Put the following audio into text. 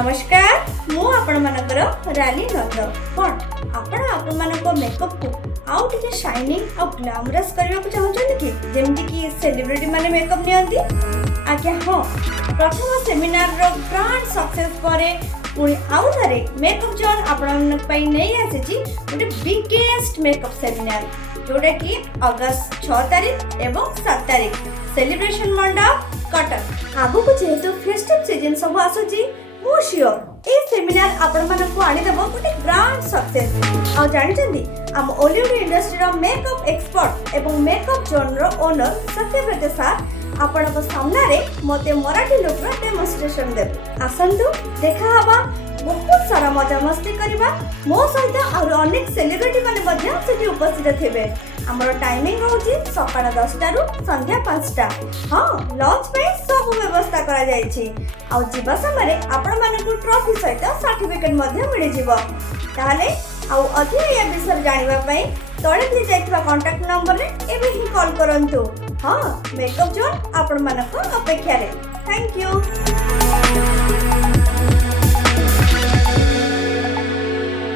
नमस्कार मु आपण मानकर रानी नंद कौन आपण आपण मानको मेकअप को आउ टिके शाइनिंग और ग्लैमरस करबा को चाहउछन कि जेमति कि सेलिब्रिटी माने मेकअप नियंती आज्ञा हां प्रथम सेमिनार रो ग्रांड सक्सेस परे पुणी आउ थरे मेकअप जोन आपण पई नै आसीची गोटे बिगेस्ट मेकअप सेमिनार जोटा कि अगस्त 6 तारीख एवं 7 तारीख सेलिब्रेशन मंडप कटक आगु को जेहेतु फेस्टिव सीजन सब आसुची मु श्योर ए सेमिनार आपण मानको आनी देबो गोटे ग्रांड सक्सेस आ जानि जंदी हम ओलिवुड इंडस्ट्री रो मेकअप एक्सपर्ट एवं मेकअप जोन रो ओनर सत्यव्रत सर आपण को सामना रे मते मराठी लोक रो डेमोन्स्ट्रेशन देबे आसंतु देखा हबा बहुत सारा मजा मस्ती करबा मो सहित और अनेक सेलिब्रिटी माने मध्य सेठी उपस्थित थेबे हमर टाइमिंग होची सकाळ 10 टा रु संध्या 5 टा हां लंच पे सब व्यवस्था करा जाय छी आ जीवा समय आपण मानकु ट्रॉफी सहित सर्टिफिकेट मध्य मिलि जीवो ताले आ अधिक या विषय जानिबा पई तळे दि जायथबा कांटेक्ट नंबर रे एबे ही कॉल करंतु हां मेकअप जोन आपण मानक अपेक्षा रे थैंक यू।